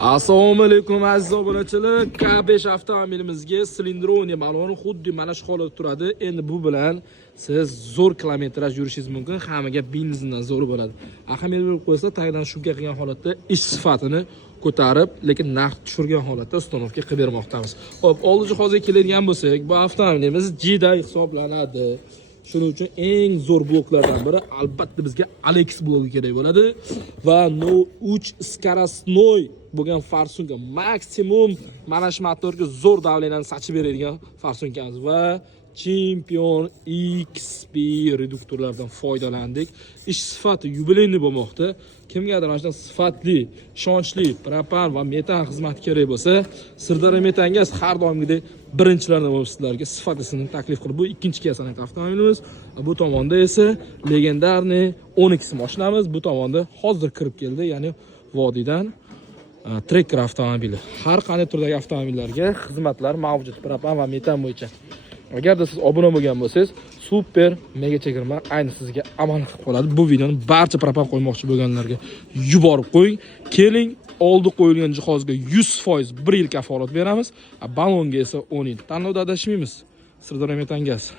Assalomu alaykum aziz obunachilar. K5 avtomobilimizga silindroniya baloni xuddi mana shu holatda turadi. Endi bu bilan siz zo'r kilometraj yurishingiz mumkin. Hammaga benzindan zo'r bo'ladi. Ahamiyat berib qo'ysa, tagdan shunga qilgan holatda ish sifatini ko'tarib, lekin narx tushirgan holatda ustanovka qilib bermoqdamiz. Xo'p, oldi jihozga keladigan bo'lsak, bu avtomobilimiz Jida hisoblanadi. Shuning uchun eng zo'r bloklardan biri albatta bizga Alex bloki kerak bo'ladi va No 3 скоростной bo'lgan farsunka maksimum mana shu motorga zo'r davleniyani sachib beradigan farsunkamiz va Champion XP reduktorlardan foydalandik. Ish sifati yubileyni bo'lmoqda. Kimgadir mana shunday sifatli, ishonchli propan va metan xizmat kerak bo'lsa, Sirdaryo Metangaz har doimgidek birinchilardan bo'lib sizlarga sifatisini taklif qilib, bu ikkinchi Kia avtomobilimiz. Bu tomonda esa legendarniy 12 mashinamiz, bu tomonda hozir kirib keldi, ya'ni vodiydan Tracker avtomobili. Har qanday turdagi avtomobillarga xizmatlar mavjud propan va metan bo'yicha. Agarda siz obuna bo'lgan bo'lsangiz, super mega chegirma ayni sizga amal qilib qoladi. Bu videoni barcha propan qo'ymoqchi bo'lganlarga yuborib qo'ying. Keling, oldi qo'yilgan jihozga 100% 1 yil kafolat beramiz. Balonga esa 10 yil. Tanlovda adashmaymiz. Sirdaryo Metangaz.